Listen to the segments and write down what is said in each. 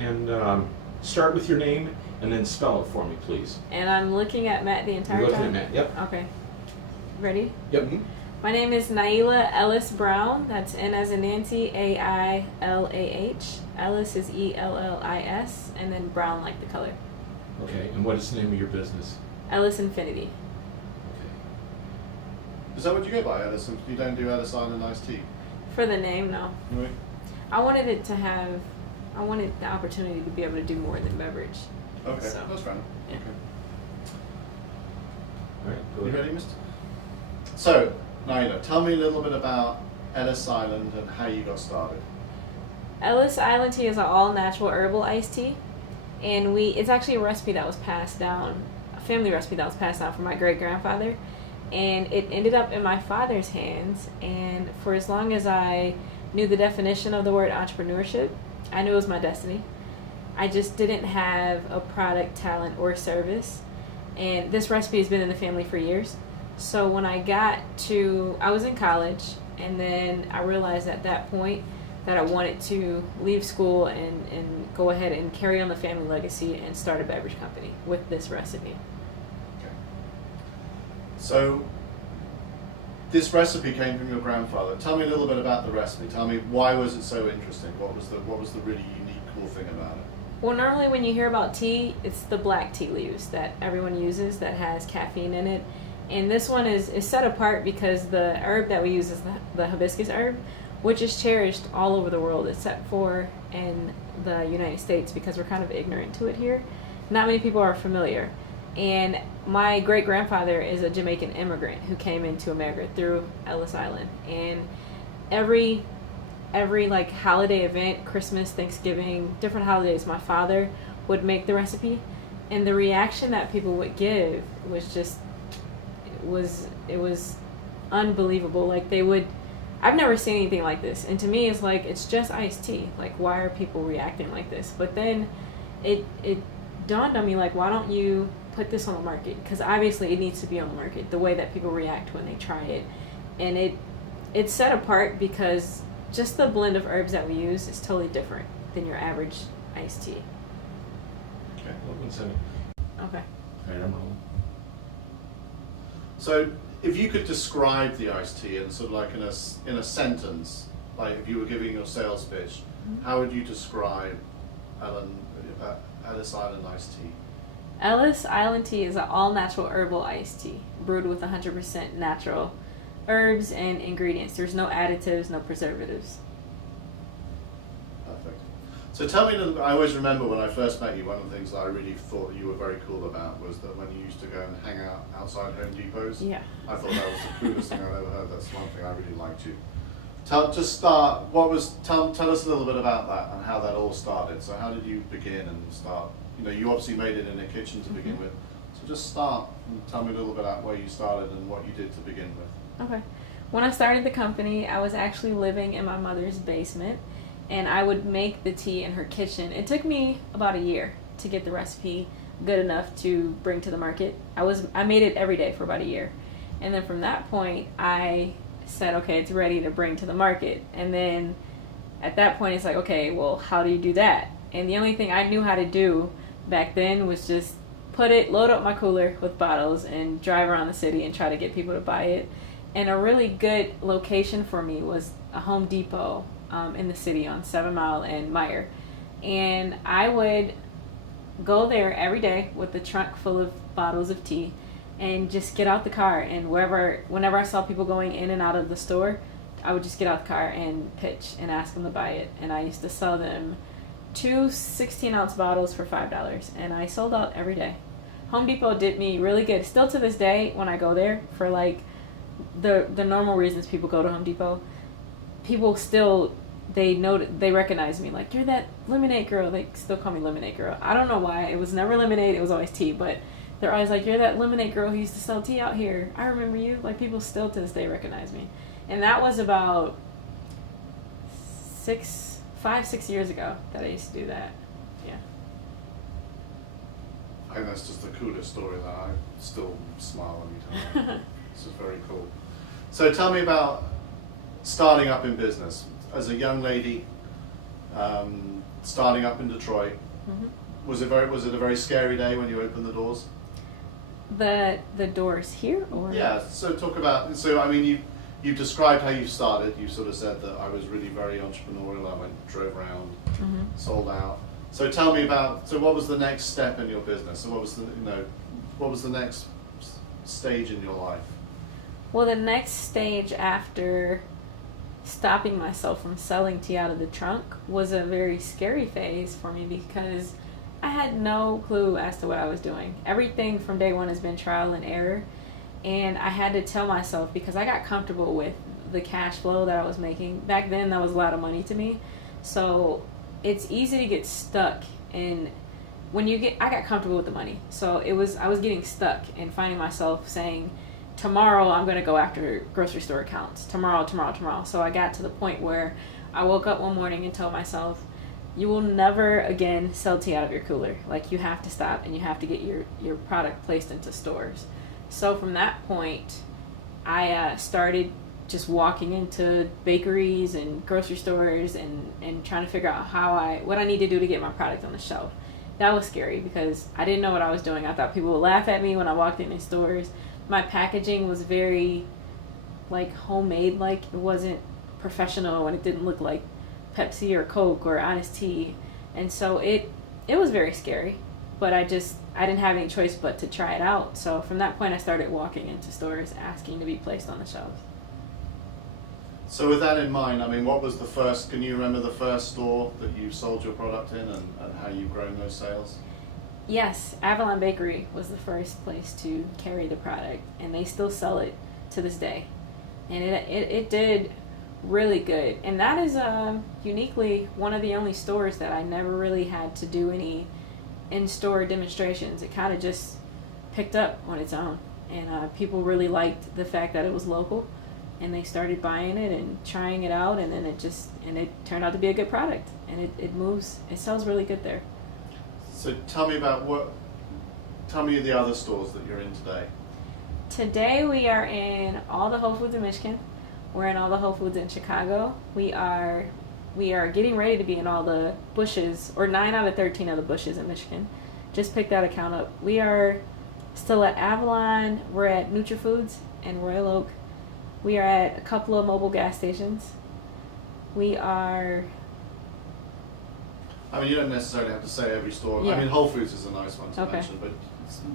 And start with your name and then spell it for me, please. And I'm looking at Matt the entire You're time? looking at Matt, yep. Okay. Ready? Yep. My name is Nailah Ellis Brown. That's N as in Nancy, A-I-L-A-H. Ellis is E-L-L-I-S, and then Brown like the color. Okay, and what is the name of your business? Ellis Infinity. Okay. Is that what you go by, Ellis? You don't do Ellis Island iced tea? For the name, no. Really? I wanted the opportunity to be able to do more than beverage. Okay, So, that's fine. yeah. Okay. All right, go You ahead. ready, mister? So, Nailah, tell me a little bit about Ellis Island and how you got started. Ellis Island Tea is an all-natural herbal iced tea, and it's actually a recipe that was passed down, a family recipe that was passed down from my great-grandfather, and it ended up in my father's hands, and for as long as I knew the definition of the word entrepreneurship, I knew it was my destiny. I just didn't have a product, talent, or service, and this recipe has been in the family for years. So when I was in college, and then I realized at that point that I wanted to leave school and go ahead and carry on the family legacy and start a beverage company with this recipe. Okay. So, this recipe came from your grandfather. Tell me a little bit about the recipe. Tell me, why was it so interesting? What was the really unique, cool thing about it? Well, normally when you hear about tea, it's the black tea leaves that everyone uses that has caffeine in it. And this one is set apart because the herb that we use is the hibiscus herb, which is cherished all over the world except for in the United States because we're kind of ignorant to it here. Not many people are familiar. And my great-grandfather is a Jamaican immigrant who came into America through Ellis Island. And every like holiday event, Christmas, Thanksgiving, different holidays, my father would make the recipe. And the reaction that people would give was just, it was unbelievable. Like I've never seen anything like this. And to me, it's like, it's just iced tea. Like, why are people reacting like this? But then it dawned on me, like, why don't you put this on the market? Because obviously it needs to be on the market, the way that people react when they try it. And it's set apart because just the blend of herbs that we use is totally different than your average iced tea. Okay, 1 second. Okay. All right, I'm rolling. So, if you could describe the iced tea in sort of like in a sentence, like if you were giving your sales pitch, how would you describe Ellis Island iced tea? Ellis Island Tea is an all-natural herbal iced tea brewed with 100% natural herbs and ingredients. There's no additives, no preservatives. Perfect. So tell me a little bit, I always remember when I first met you, one of the things that I really thought you were very cool about was that when you used to go and hang out outside Home Depots. Yeah. I thought that was the coolest thing I've ever heard. That's one thing I really liked you. Tell us a little bit about that and how that all started. So how did you begin and start? You know, you obviously made it in a kitchen to begin with. So just start and tell me a little bit about where you started and what you did to begin with. Okay. When I started the company, I was actually living in my mother's basement, and I would make the tea in her kitchen. It took me about a year to get the recipe good enough to bring to the market. I made it every day for about a year. And then from that point, I said, okay, it's ready to bring to the market. And then at that point, it's like, okay, well, how do you do that? And the only thing I knew how to do back then was just load up my cooler with bottles and drive around the city and try to get people to buy it. And a really good location for me was a Home Depot in the city on 7 Mile and Meyer. And I would go there every day with a trunk full of bottles of tea and just get out the car, and whenever I saw people going in and out of the store, I would just get out the car and pitch and ask them to buy it. And I used to sell them 2 16-ounce bottles for $5, and I sold out every day. Home Depot did me really good. Still to this day, when I go there for like the normal reasons people go to Home Depot, people still, they recognize me, like, you're that lemonade girl. They still call me lemonade girl. I don't know why. It was never lemonade, it was always tea, but they're always like, you're that lemonade girl who used to sell tea out here. I remember you. Like, people still to this day recognize me. And that was about 5-6 years ago that I used to do that. Yeah. I think that's just the coolest story that I still smile when you tell me. This is very cool. So tell me about starting up in business. As a young lady, starting up in Detroit. Was it a very scary day when you opened the doors? The doors here, or Yeah. So talk about. So I mean, you described how you started. You sort of said that I was really very entrepreneurial. I drove around, sold out. So tell me about. So what was the next step in your business? So what was the next stage in your life? Well, the next stage after stopping myself from selling tea out of the trunk was a very scary phase for me because I had no clue as to what I was doing. Everything from day one has been trial and error, and I had to tell myself, because I got comfortable with the cash flow that I was making. Back then, that was a lot of money to me. So it's easy to get stuck in I got comfortable with the money. So I was getting stuck and finding myself saying, tomorrow I'm going to go after grocery store accounts. Tomorrow. So I got to the point where I woke up one morning and told myself, you will never again sell tea out of your cooler. Like, you have to stop and you have to get your product placed into stores. So from that point, I started just walking into bakeries and grocery stores and trying to figure out what I need to do to get my product on the shelf. That was scary because I didn't know what I was doing. I thought people would laugh at me when I walked in these stores. My packaging was very like homemade, like it wasn't professional, and it didn't look like Pepsi or Coke or Honest Tea. And so it was very scary, but I didn't have any choice but to try it out. So from that point I started walking into stores asking to be placed on the shelves. So with that in mind, I mean, can you remember the first store that you sold your product in and how you've grown those sales? Yes, Avalon Bakery was the first place to carry the product, and they still sell it to this day. And it did really good. And that is uniquely one of the only stores that I never really had to do any in-store demonstrations. It kind of just picked up on its own. And people really liked the fact that it was local, and they started buying it and trying it out, and then it turned out to be a good product. And it sells really good there. So tell me the other stores that you're in today. Today we are in all the Whole Foods in Michigan. We're in all the Whole Foods in Chicago. We are getting ready to be in all the Bushes, or 9 out of 13 of the Bushes in Michigan. Just pick that account up. We are still at Avalon. We're at NutriFoods in Royal Oak. We are at a couple of mobile gas stations. We are... I mean, you don't necessarily have to say every store. Yeah. I mean, Whole Foods is a nice one to mention, but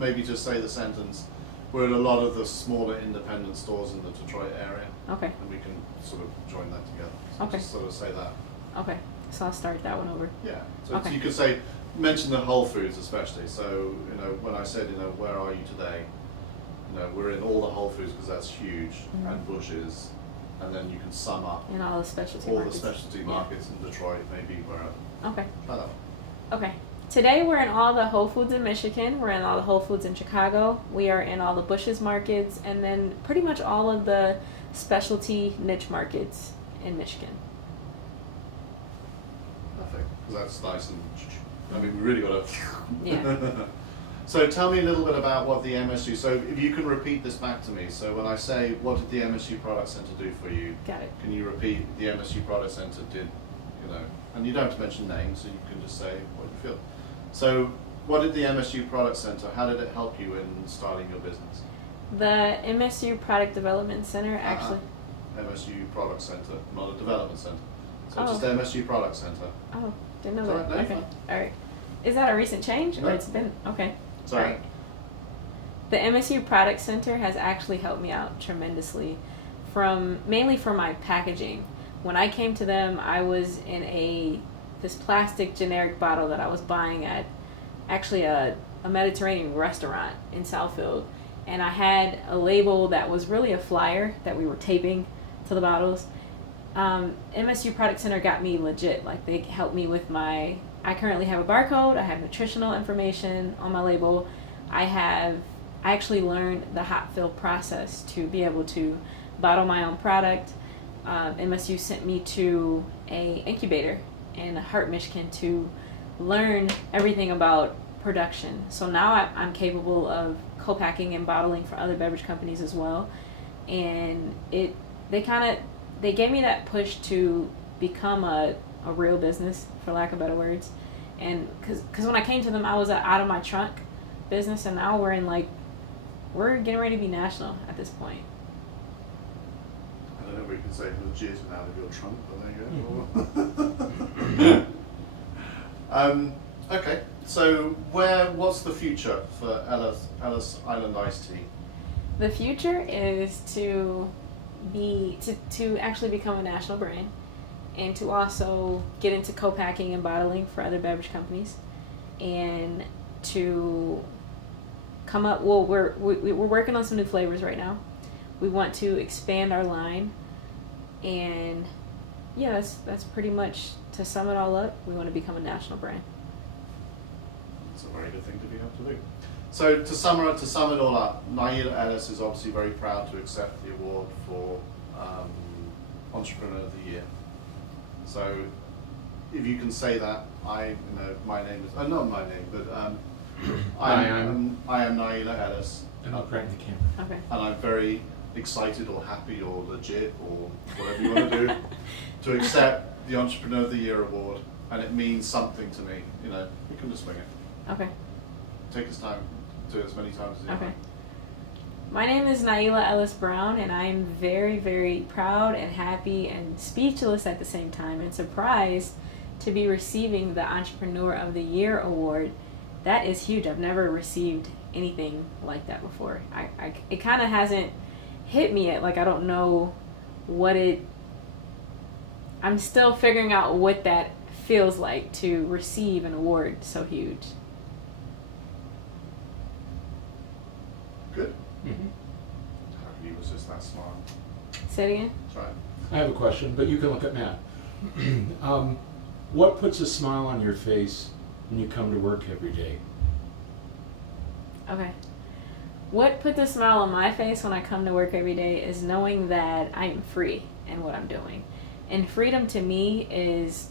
maybe just say the sentence, we're in a lot of the smaller independent stores in the Detroit area. Okay. And we can sort of join that together. So Okay. just sort of say that. Okay. So I'll start that one over. Yeah. So Okay. you could say, mention the Whole Foods especially. So, when I said, where are you today? We're in all the Whole Foods because that's huge, and Bushes, and then you can sum up In all the specialty all markets. the specialty markets in Detroit, maybe wherever. Okay. Try that one. Okay. Today we're in all the Whole Foods in Michigan. We're in all the Whole Foods in Chicago. We are in all the Bushes markets, and then pretty much all of the specialty niche markets in Michigan. Perfect. Because that's nice and. I mean, we really got to. Yeah. So tell me a little bit about what the MSU. So if you can repeat this back to me. So when I say, what did the MSU Product Center do for you? Got it. Can you repeat the MSU Product Center did? And you don't have to mention names, so you can just say what you feel. So, what did the MSU Product Center? How did it help you in starting your business? The MSU Product Development Center actually. MSU Product Center, not a development center. So Oh. just MSU Product Center. Oh, didn't know Sorry, that. no, you're Okay. fine. All right. Is that a recent change, No. or it's been okay? Sorry. All right. The MSU Product Center has actually helped me out tremendously, mainly for my packaging. When I came to them, I was in this plastic generic bottle that I was buying at actually a Mediterranean restaurant in Southfield, and I had a label that was really a flyer that we were taping to the bottles. MSU Product Center got me legit. Like, they helped me with I currently have a barcode. I have nutritional information on my label. I actually learned the hot fill process to be able to bottle my own product. MSU sent me to a incubator in Hart, Michigan to learn everything about production. So now I'm capable of co-packing and bottling for other beverage companies as well. And they gave me that push to become a a real business, for lack of better words. And because when I came to them, I was out of my trunk business, and now we're getting ready to be national at this point. I don't know if we can say legit and out of your trunk, but there you go. Okay, so what's the future for Ellis Island Iced Tea? The future is to actually become a national brand, and to also get into co-packing and bottling for other beverage companies, and to come up. Well, we're working on some new flavors right now. We want to expand our line, and yeah, that's pretty much, to sum it all up. We want to become a national brand. It's a very good thing to be able to do. So to sum it all up, Nailah Ellis is obviously very proud to accept the award for Entrepreneur of the Year. So if you can say that, my name is not my name, but I am Nailah Ellis, And I'll crank the camera. Okay. and I'm very excited or happy or legit or whatever you want to do to accept the Entrepreneur of the Year award, and it means something to me. You can just swing it. Okay. Take us time, do it as many times as you Okay. want. My name is Nailah Ellis Brown, and I'm very, very proud and happy and speechless at the same time, and surprised to be receiving the Entrepreneur of the Year award. That is huge. I've never received anything like that before. It kind of hasn't hit me yet. Like, I don't know I'm still figuring out what that feels like to receive an award so huge. Good. Mm-hmm. How can you resist that smile? Say it again? Try it. I have a question, but you can look at Matt. What puts a smile on your face when you come to work every day? Okay. What puts a smile on my face when I come to work every day is knowing that I am free in what I'm doing. And freedom to me is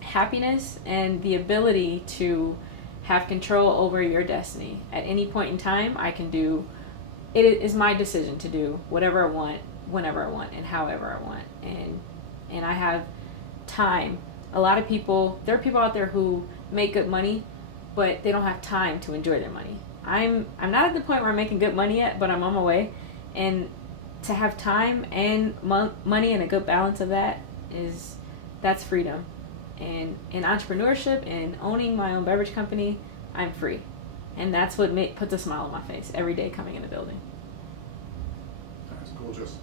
happiness and the ability to have control over your destiny. At any point in time, it is my decision to do whatever I want, whenever I want, and however I want. And I have time. There are people out there who make good money, but they don't have time to enjoy their money. I'm not at the point where I'm making good money yet, but I'm on my way. And to have time and money and a good balance of that's freedom. And in entrepreneurship and owning my own beverage company, I'm free. And that's what puts a smile on my face every day coming in the building. That's gorgeous.